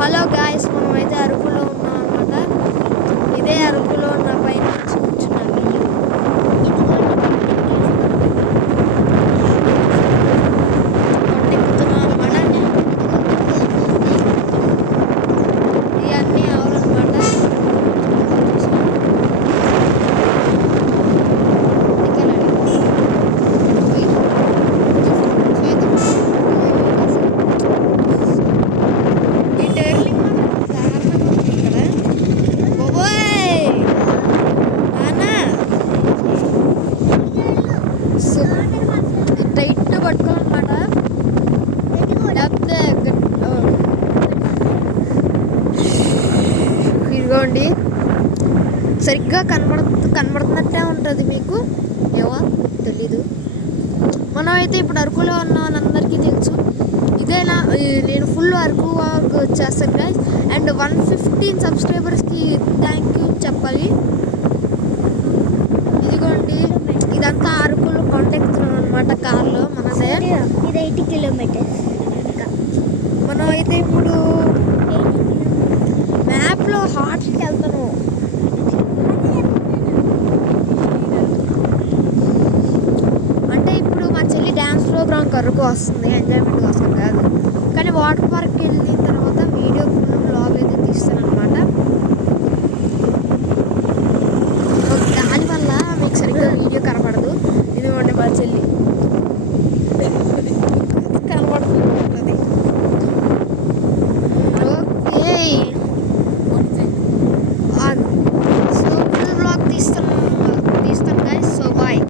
Hello guys, మనమైతే అరకులో ఉన్నాం అనమాట. ఇదే అరకులో ఉన్న పైన కూర్చున్నాం. ఎక్కుతున్నాం అనమాట. ఇవన్నీ అవరనమాట. టైట్ పట్టుకోవాలన్నమాట. లేకపోతే ఇదిగోండి, సరిగ్గా కనబడుతున్నట్టే ఉంటుంది మీకు. ఏవో తెలీదు. మనం అయితే ఇప్పుడు అరకులో ఉన్నామని అందరికీ తెలుసు. ఇదేనా నేను ఫుల్ అరకు వాక్ చేస్తాను గైస్. అండ్ 115 సబ్స్క్రైబర్స్కి థ్యాంక్ యూ చెప్పాలి. ఇదిగోండి, ఇదంతా అరకులో కాంటాక్ట్ అనమాట. కార్లో మనదే. ఇది 80 కిలోమీటర్స్. మనం అయితే ఇప్పుడు మ్యాప్లో హాట్కి వెళ్తాను. అంటే ఇప్పుడు మా చెల్లి డ్యాన్స్ ప్రోగ్రామ్ అరకు వస్తుంది, ఎంజాయ్మెంట్ కోసం కాదు. కానీ వాటర్ పార్క్కి వెళ్ళిన తర్వాత వీడియో ఫుల్ బ్లాగ్ అయితే తీస్తాను అనమాట. దానివల్ల మీకు సరిగ్గా వీడియో కనపడదు. ఇదిగోండి మా చెల్లి.